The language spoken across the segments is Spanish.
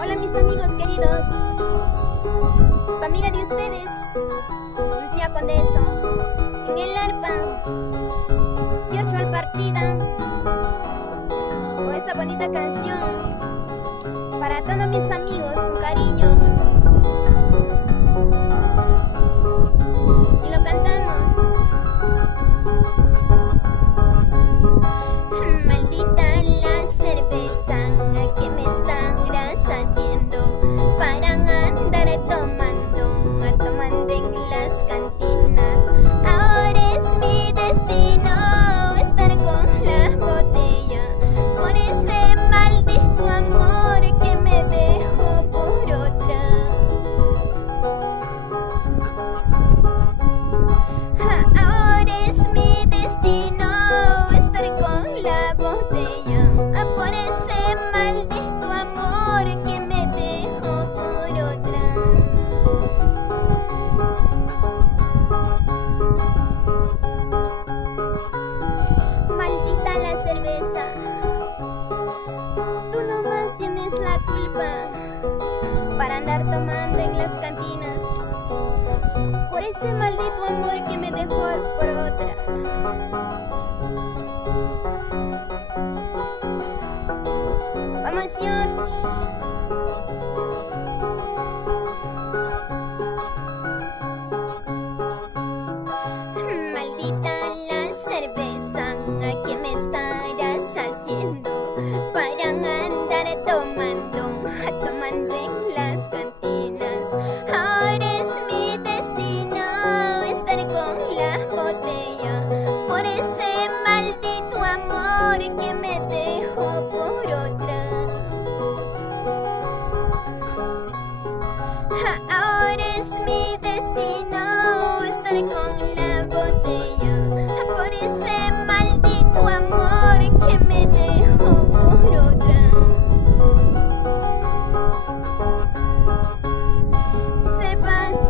Hola mis amigos queridos, tu amiga de ustedes, Lucía Condesa, en el arpa, George Malpartida, con esta bonita canción, para todos mis amigos, con cariño, y lo cantamos. Maldita la cerveza que me están haciendo para andar tomando en las cantinas. Ahora es mi destino estar con la botella por ese maldito amor que me dejó por otra. Ahora es mi destino estar con la botella por ese maldito amor que me dejó por otra. Maldita la cerveza, tú nomás tienes la culpa para andar tomando en las cantinas por ese maldito amor que me dejó por otra. Vamos, George. Maldita la cerveza que me estarás haciendo para andar tomando en las cantinas. Ahora es mi destino estar con la botella por ese maldito amor que me dejó por otra. Ahora es mi destino estar con la botella por ese maldito amor que me dejó por otra.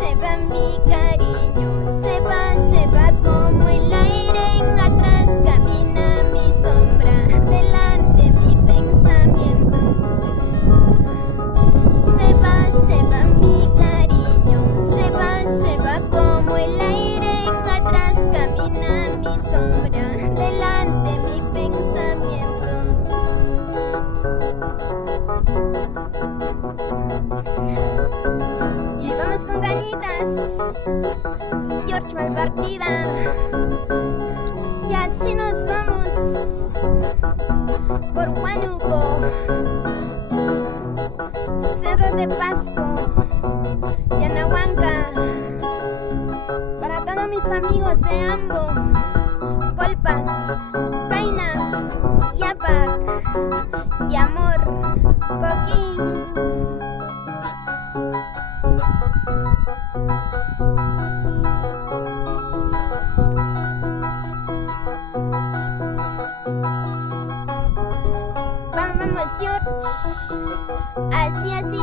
Se va mi cariño, se va como el aire en atrás camina mi sombra, delante mi pensamiento. Se va mi cariño, se va como el aire en atrás camina mi sombra, delante mi pensamiento. Y vamos con ganitas, George Malpartida, y así nos vamos por Huánuco, Cerro de Pasco, Yanahuanca, para todos mis amigos de Ambo, Colpas, Caina, Yapac, y Amor, Coquín. Vamos, George, así.